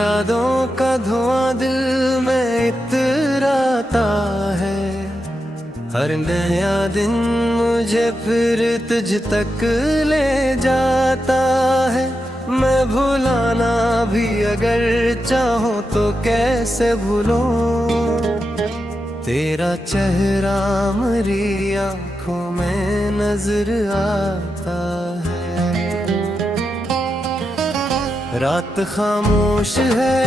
यादों का धुआं दिल में इतराता है। हर नया दिन मुझे फिर तुझ तक ले जाता है। मैं भुलाना भी अगर चाहूं तो कैसे भूलूं, तेरा चेहरा मेरी आंखों में नजर आता है। रात खामोश है,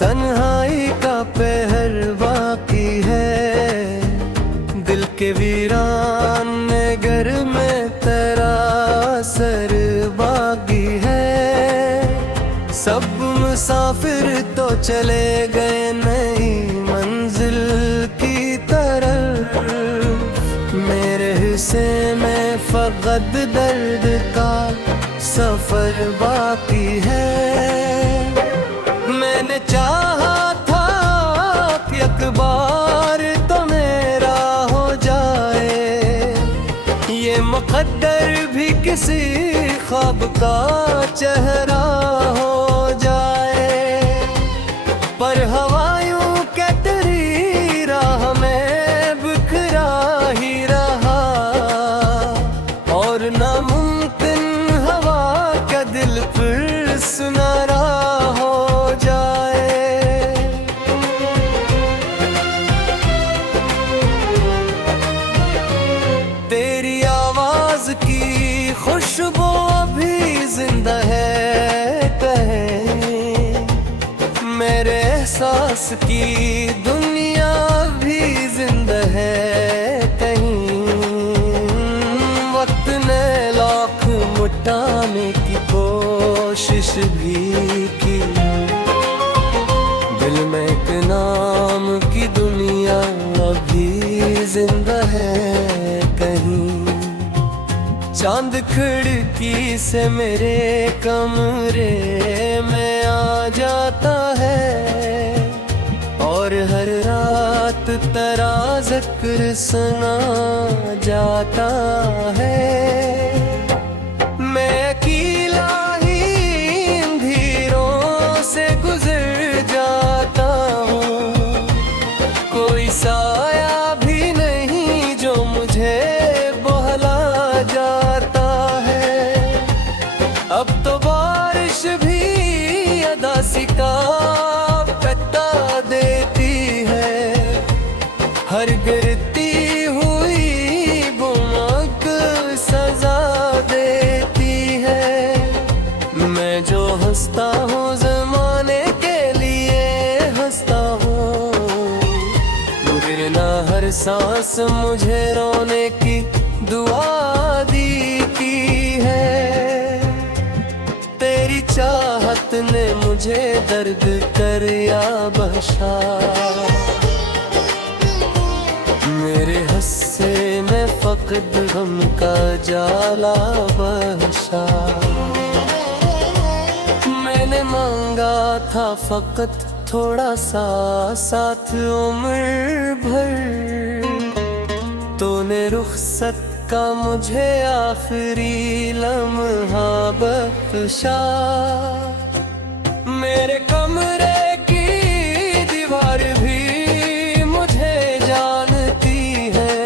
तन्हाई का पहर बाकी है। दिल के वीरान घर में तेरा असर बाकी है। सब मुसाफिर तो चले गए नई मंजिल की तरफ, मेरे हिस्से में फकत दर्द का सफर बाकी है। मैंने चाहा था कि एक बार तो मेरा हो जाए, ये मुकद्दर भी किसी ख्वाब का चेहरा हो जाए। पर हवायों के तेरी राह में बिखरा ही रहा, और नामुमकिन हवा का दिल फिर सुनहरा हो जाए। तेरी आवाज की खुशबू अभी जिंदा है कहीं, मेरे एहसास की दुनिया भी जिंदा है कहीं। वक्त ने लाख मिटाने की कोशिश भी की, दिल में एक नाम की दुनिया अभी जिंदा है कहीं। चांद खिड़की से मेरे कमरे में आ जाता है, और हर रात तेरा जिक्र सुना जाता है। मैं अकेला ही इन धीरों से गुजर जाता हूँ, कोई साया भी नहीं जो मुझे बहला जाता है। अब तो बारिश भी अदा सिका पता देती है, हर गिरती हुई बुमक सजा देती है। मैं जो हंसता हूँ ज़माने के लिए हंसता हूँ, गिरना हर सांस मुझे रोने की दुआ देती है। तेरी चाहत ने मुझे दर्द कर या बख्शा, मेरे हस्से में फकत गम का जाला बख्शा। मैंने मांगा था फकत थोड़ा सा साथ उम्र भर, तूने रुखसत का मुझे आखिरी लम्हा बख्शा। मेरे कमरे की दीवार भी मुझे जानती है,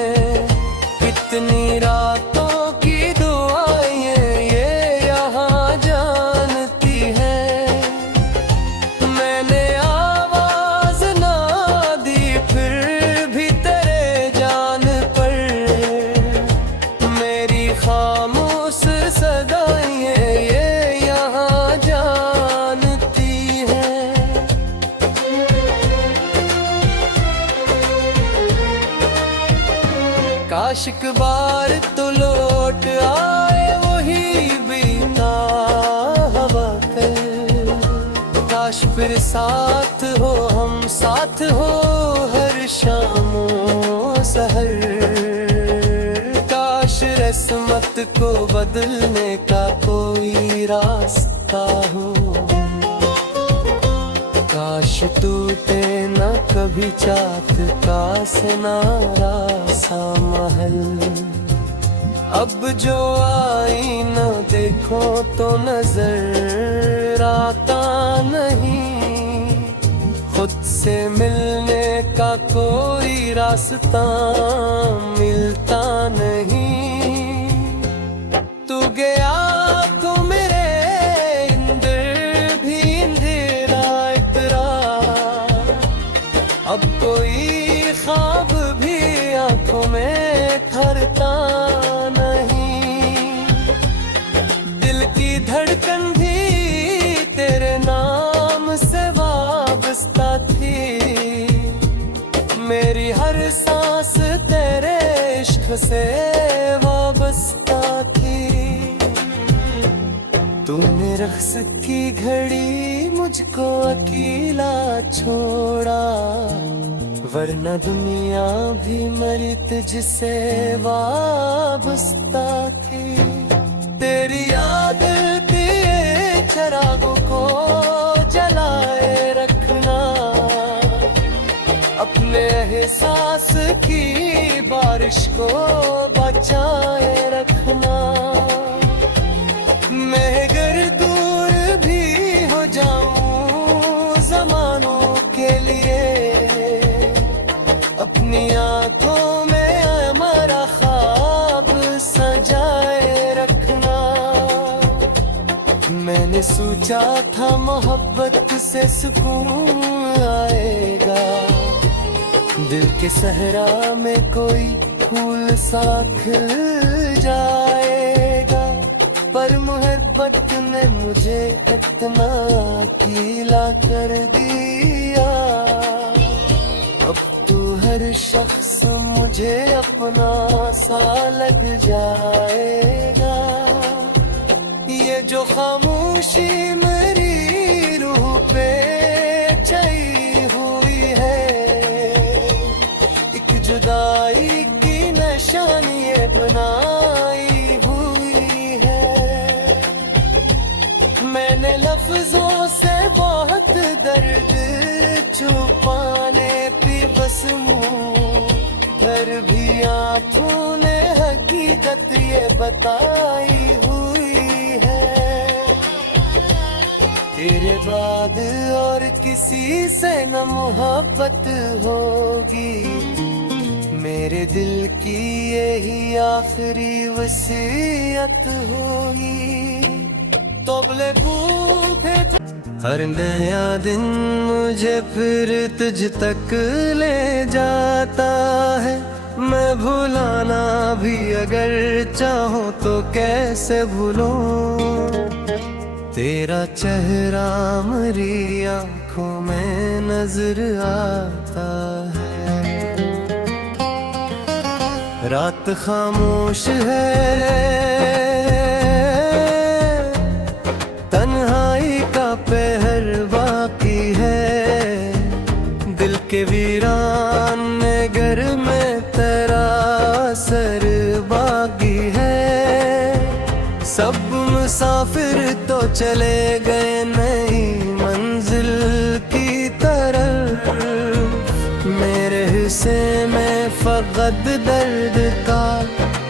कितनी रातों की दुआएं ये यहाँ जानती है। मैंने आवाज ना दी फिर भी तेरे जान पर, मेरी खामोश सदाएं ये यहाँ जानती है। काश एक बार तो लौट आए वही बीता हवा कर, काश फिर साथ हो हम साथ हो हर शामो सहर। काश किस्मत को बदलने का कोई रास्ता हो, काश टूटे न कभी चाँद का सिनारा सा महल। अब जो आईना देखो तो नजर आता नहीं, खुद से मिलने का कोई रास्ता मिलता नहीं। तू गया तो मेरे इंदर भी अंधेरा इतरा, अब कोई ख्वाब भी आंखों में ठहरता नहीं। दिल की धड़कन भी तेरे नाम से वाबस्ता थी, मेरी हर सांस तेरे इश्क से वाबस्ता थी। तूने रक्स की घड़ी मुझको अकेला छोड़ा, वरना दुनिया भी मरी तुझसे वाबस्ता थी। तेरी याद के चिरागों को जलाए रखना, अपने एहसास की बारिश को बचाए रखना। मैं अगर दूर भी हो जाऊं ज़मानों के लिए, अपनी आंखों में हमारा ख्वाब सजाए रखना। मैंने सोचा था मोहब्बत से सुकून आएगा, दिल के सहरा में कोई फूल सा खिल जाएगा, पर मोहब्बत ने मुझे इतना गीला कर दिया। अब तू हर शख्स मुझे अपना सा लग जाएगा। ये जो खामोशी मेरी रूह पे छाई हुई है, एक जुदाई की निशानी ये बनाई हुई है। मैंने लफ्जों से बहुत दर्द छुपाने भी बस मुंह भर भी आंखों ने हकीकत ये बताई हुई है। तेरे बाद और किसी से न मोहब्बत होगी, मेरे दिल की यही आखिरी वसीयत होगी। तोबले भूखे हर नया दिन मुझे फिर तुझ तक ले जाता है, मैं भुलाना भी अगर चाहूं तो कैसे भूलूं। तेरा चेहरा मेरी आंखों में नजर आता है, रात खामोश है, तन्हाई का पहर बाकी है, दिल के वीरान घर में तेरा असर बाकी है। सब मुसाफिर तो चले गए नई मंजिल की तरफ, मेरे हिस्से में फकत दर्द का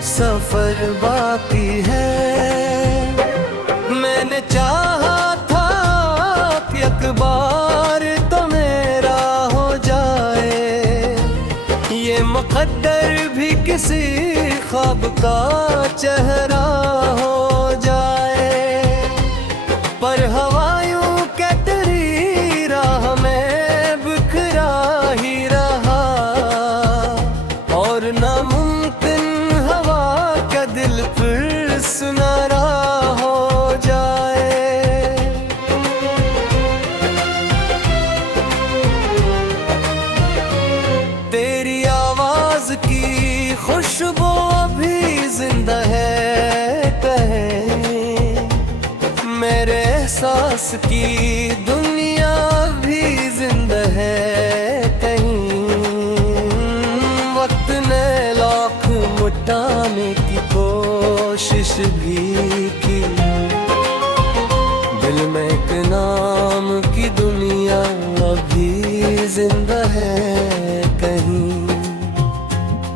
सफर बाकी है। मैंने चाहा था कि एक बार तो मेरा हो जाए, ये मुकद्दर भी किसी ख्वाब का चेहरा हो जाए, पर हवायों के तेरी राह में बिखरा ही रहा, और नामुमकिन हवा का दिल फिर सुनारा हो जाए। तेरी आवाज की खुशबू अभी जिंदा है कहीं, मेरे एहसास की दुनिया भी जिंदा है कहीं। वक्त ने लाख मिटाने की कोशिश भी की, दिल में एक नाम की दुनिया अभी जिंदा है कहीं।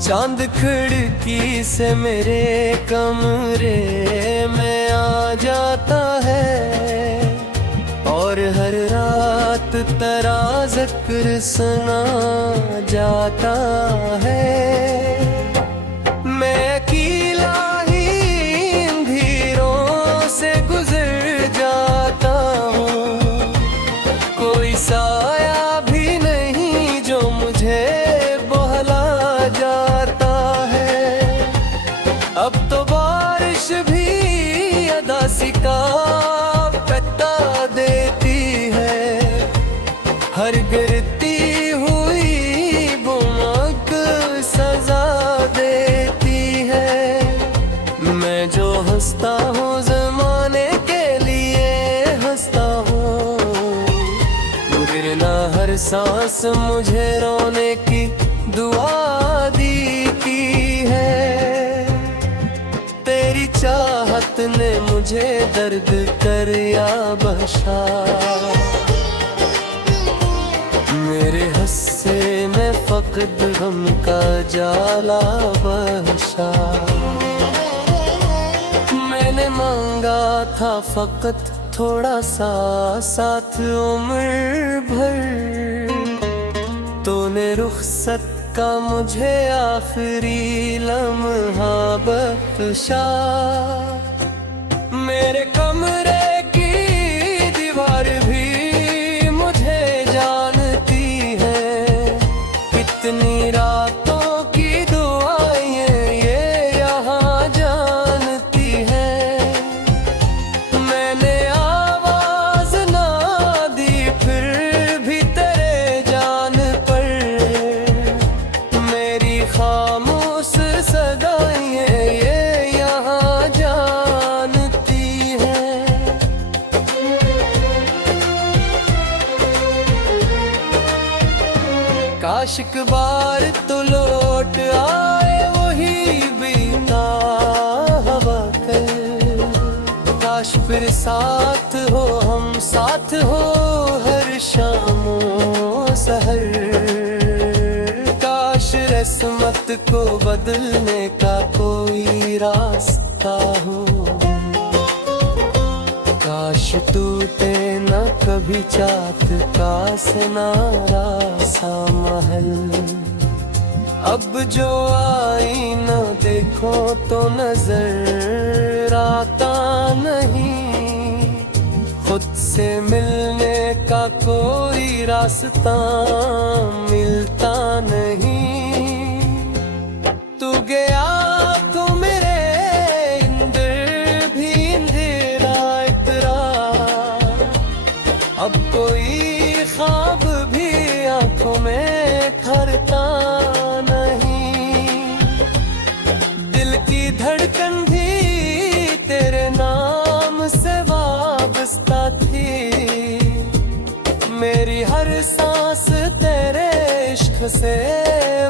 चांद खिड़की से मेरे कमरे में आ जाता है और हर रात तेरा जिक्र सुना जाता है। मैं अकेला ही इन भीड़ों से गुजर जाता हूँ, कोई साया भी नहीं जो मुझे बहला जाता है। अब तो बारिश भी अदा सी का पता देती है, हर गिरती हुई बुमक सजा देती है। मैं जो हंसता हूँ ज़माने के लिए हंसता हूँ, गिरना हर सांस मुझे रोने की दुआ दी की है। तेरी चाहत ने मुझे दर्द कर या बख्शा, मेरे हस्से में फक़द गम का जाला बख्शा। मैंने मांगा था फकत थोड़ा सा साथ उम्र भर, तूने रुखसत का मुझे आखिरी लम्हा बख्शा। मेरे कमरे की दीवार भी मुझे जानती है, कितनी रातों की दुआएं ये यहाँ जानती है। मैंने आवाज ना दी फिर भी तेरे जान पर, मेरी खामोश सदाएं ये यहाँ जानती है। काश एक बार तो लौट आए वही बीता हवा कर, काश फिर साथ हो हम साथ हो हर शामो सहर। काश रस्मत को बदलने का कोई रास्ता हो, काश टूटे न कभी चाहत का सनारा सा महल। अब जो आईना देखो तो नजर आता नहीं, खुद से मिलने का कोई रास्ता मिलता नहीं। तू गया तो मेरे इंदर भी अंधेरा इतरा, अब कोई ख्वाब भी आंखों में ठहरता नहीं। दिल की धड़कन भी तेरे नाम से वाबस्ता थी, मेरी हर सांस तेरे इश्क से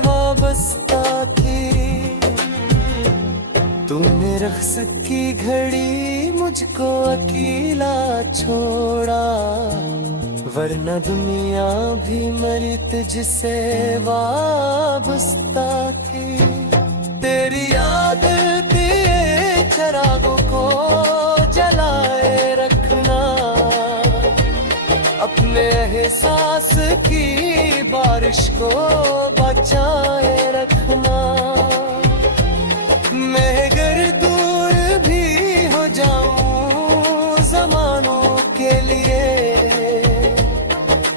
वाबस्ता थी। तूने रख्स की घड़ी मुझको अकेला छोड़ा, वरना दुनिया भी मरी तुझसे वाबस्ता थी। तेरी याद के चिरागों को जलाए रखना, अपने एहसास की बारिश को बचाए रखना। मैं अगर दूर भी हो जाऊं ज़मानों के लिए,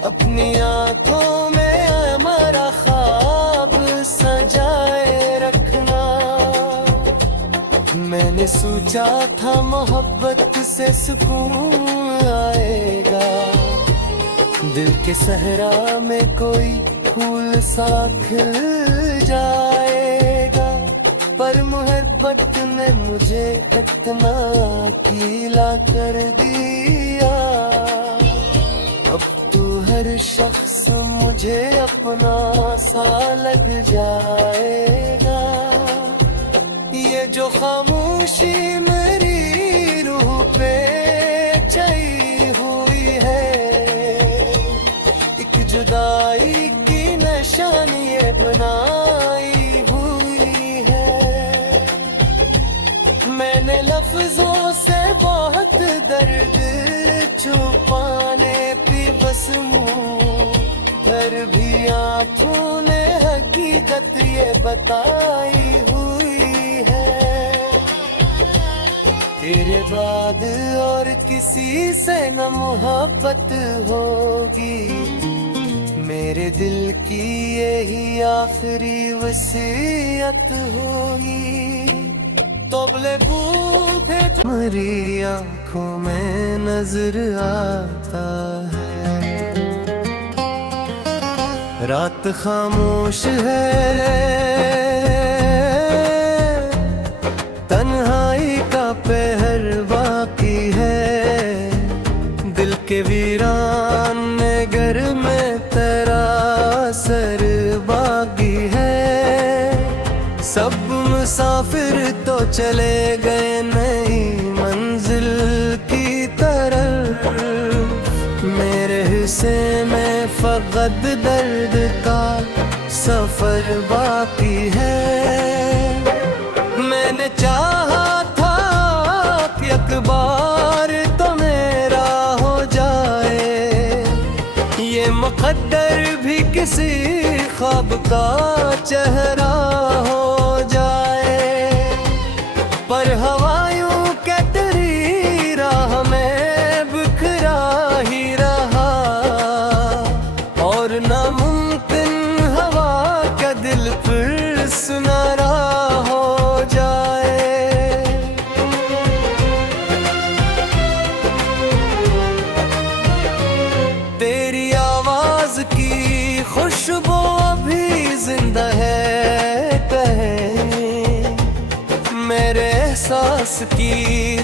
अपनी आंखों में हमारा ख्वाब सजाए रखना। मैंने सोचा था मोहब्बत से सुकून आएगा, दिल के सहरा में कोई फूल सा खिल जाएगा, पर मोहब्बत ने मुझे इतना अकेला कर दिया। अब तू हर शख्स मुझे अपना सा लग जाएगा, ये जो खामोशी मेरी रूह पे छाई हुई है, एक जुदाई की निशानी बनाई हुई लफ्जों से बहुत दर्द छुपाने की बस मुंह भर भी आंखों ने हकीकत ये बताई हुई है। तेरे बाद और किसी से न मोहब्बत होगी, मेरे दिल की यही आखिरी वसीयत होगी। तोबले बूढ़े मेरी आंखों में नजर आता है, रात खामोश है, तन्हाई का पहर बाकी है, दिल के वीरान घर में तेरा असर बाकी है। सब मुसाफिर तो चले गए नई मंजिल की तरफ, मेरे हिस्से में फकत दर्द का सफर बाकी है। मैंने चाहा था कि एक बार तो मेरा हो जाए, ये मुकद्दर भी किसी ख्वाब का चेहरा हो जाए, पर हवायों के तेरी राह में बिखरा ही रहा, और नामुमकिन हवा का दिल फिर सुनहरा हो जाए। तेरी आवाज की खुशबू अभी जिंदा है कहे, मेरे एहसास की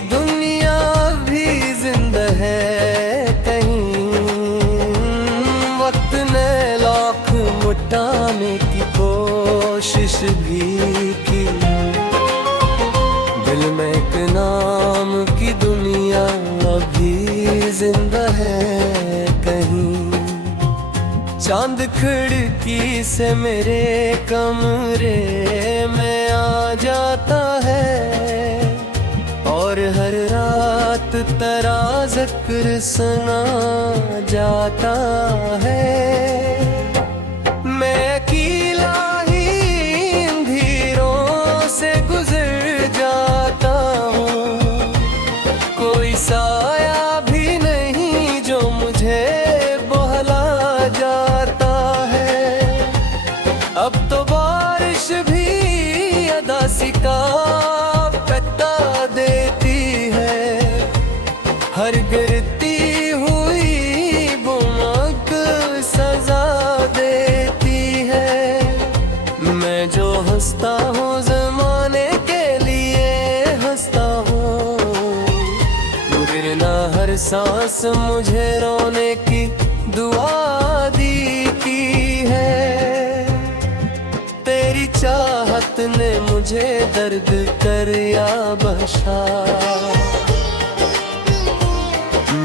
दुनिया भी जिंदा है कहीं। वक्त ने लाख मिटाने की कोशिश भी की, दिल में एक नाम की दुनिया अभी जिंदा है कहीं। चांद खिड़की से मेरे कमरे में आ जाता है, और हर रात तेरा जिक्र सुना जाता है। मैं अकेला ही इन धीरों से गुजर जाता हूँ, कोई साया भी नहीं जो मुझे बहला जाता है। अब तो बारिश भी अदा सिका पता देती है, हर गिरती हुई बुमक सजा देती है। मैं जो हंसता हूँ ज़माने के लिए हंसता हूँ, गिरना हर सांस मुझे रोने की दुआ दी की है। तेरी चाहत ने मुझे दर्द कर या बख्शा,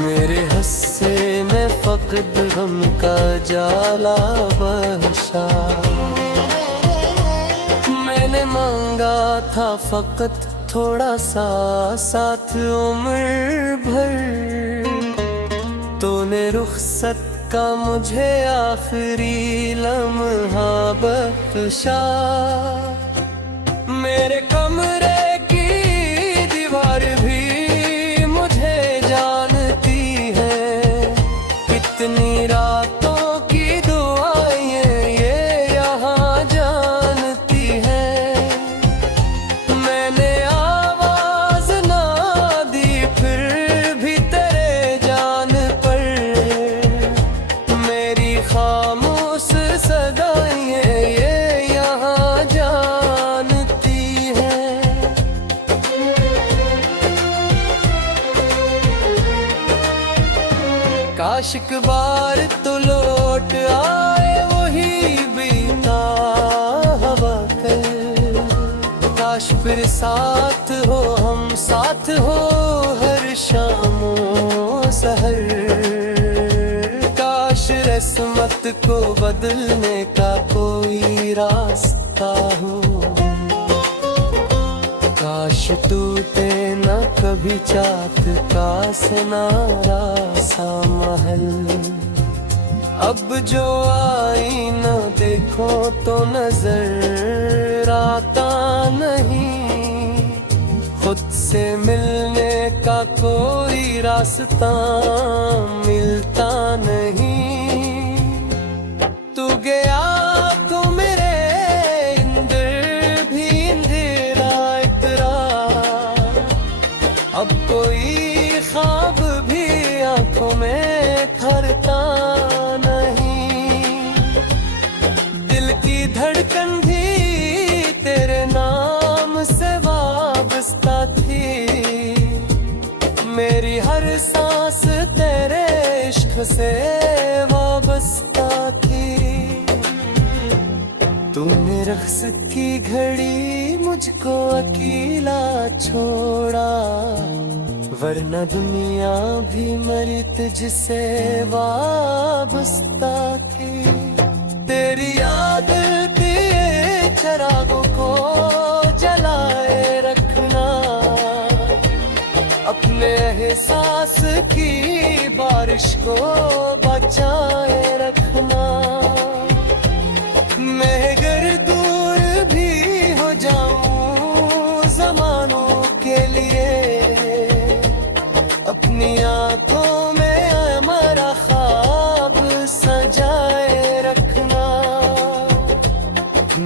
मेरे हस्से में फकत गम का जाला बख्शा। मैंने मांगा था फकत थोड़ा सा साथ उम्र भर, तूने रुखसत का मुझे आखिरी लम्हा बख्शा। मेरे कमरे की दीवार भी मुझे जानती है, कितनी रातों की दुआएं ये यहाँ जानती है। मैंने आवाज ना दी फिर भी तेरे जान पर, मेरी खामोश सदाएं ये यहाँ जानती है। काश एक बार तो लौट आए वही बीता हवा कर, काश फिर साथ हो हम साथ हो हर शामो सहर। काश रस्मत को बदलने का कोई रास्ता हो, काश टूटे न कभी चाहत का सिनारा सा महल। अब जो आईना देखो तो नजर आता नहीं, खुद से मिलने का कोई रास्ता मिलता नहीं। तू गया तो मेरे अब कोई ख्वाब भी आंखों में ठहरता नहीं। दिल की धड़कन भी तेरे नाम से वाबस्ता थी, मेरी हर सांस तेरे इश्क से वाबस्ता थी। तूने रक्स की घड़ी मुझको अकेला छोड़ा, वरना दुनिया भी मरी तुझसे वाबस्ता थी। तेरी याद के चिरागों को जलाए रखना, अपने एहसास की बारिश को बचाए रखना। मैं अगर दूर भी हो जाऊं ज़मानों के लिए, अपनी आंखों में हमारा ख्वाब सजाए रखना।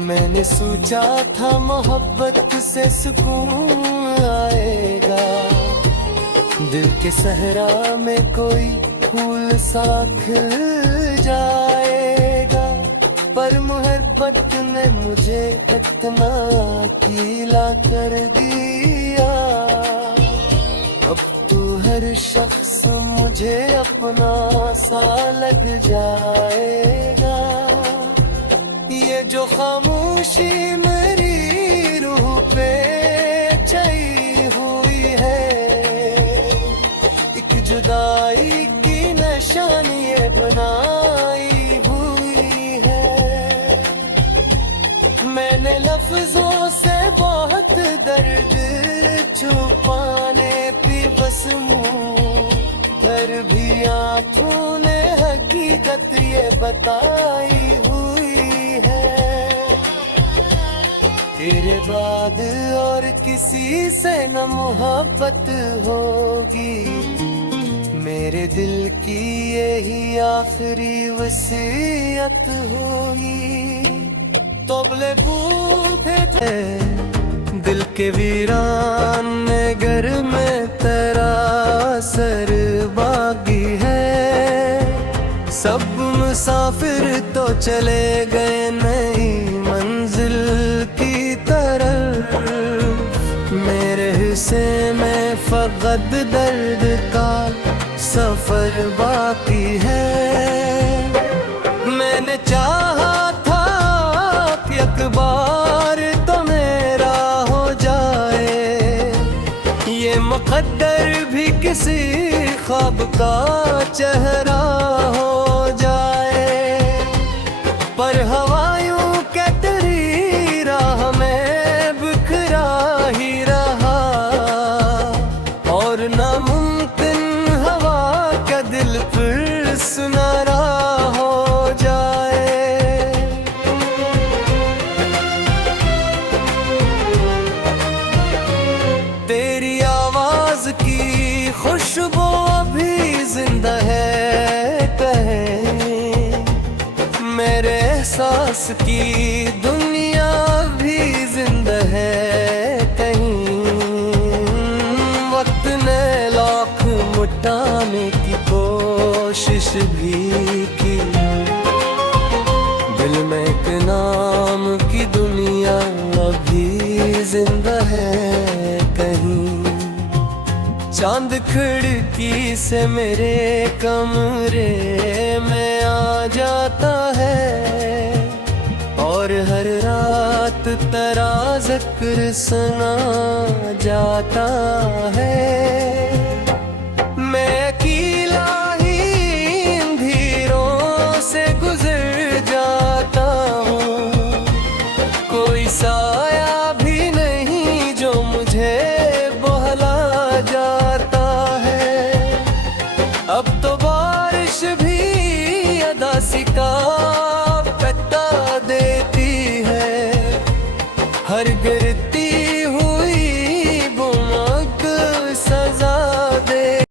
मैंने सोचा था मोहब्बत से सुकून आएगा, दिल के सहरा में कोई फूल सा खिल जाएगा। पर मोहब्बत ने मुझे इतना अकेला कर दिया, अब तू हर शख्स मुझे अपना सा लग जाएगा। ये जो खामोशी मेरी रूह पे छाई हुई है, एक जुदाई की निशानी ये बनाई हुई है। मैंने लफ्जों से बहुत दर्द छुपाने भी बस मुँह पर भी आँखों ने हकीकत ये बताई हुई है। तेरे बाद और किसी से न मोहब्बत होगी, मेरे दिल की यही आखिरी वसीयत होगी। तोबले भूखे थे दिल के वीरान घर में तेरा असर बाकी है। सब मुसाफिर तो चले गए नई मंजिल की तरफ, मेरे हिस्से में फकत दर्द का सफर बाकी है। मैंने चाहा था कि अखबार तो मेरा हो जाए, ये मुकद्दर भी किसी ख्वाब का चेहरा हो जाए। पर हवायों के तेरी राह में बिखरा ही रहा, और नामुमकिन हवा का दिल फिर सुनहरा हो जाए। तेरी आवाज की खुशबू अभी जिंदा है कहे, मेरे एहसास की दुनिया भी जिंदा है कहीं। वक्त ने लाख मिटाने की कोशिश भी की, दिल में एक नाम की दुनिया अभी जिंदा है कहीं। चांद खिड़की से मेरे कमरे में आ जाता है, और हर रात तेरा जिक्र सुना जाता है। मैं अकेला ही इन धीरों से गुजर जाता हूँ, कोई साया भी नहीं जो मुझे खामोश भी अदा सिका बता देती है। हर गिरते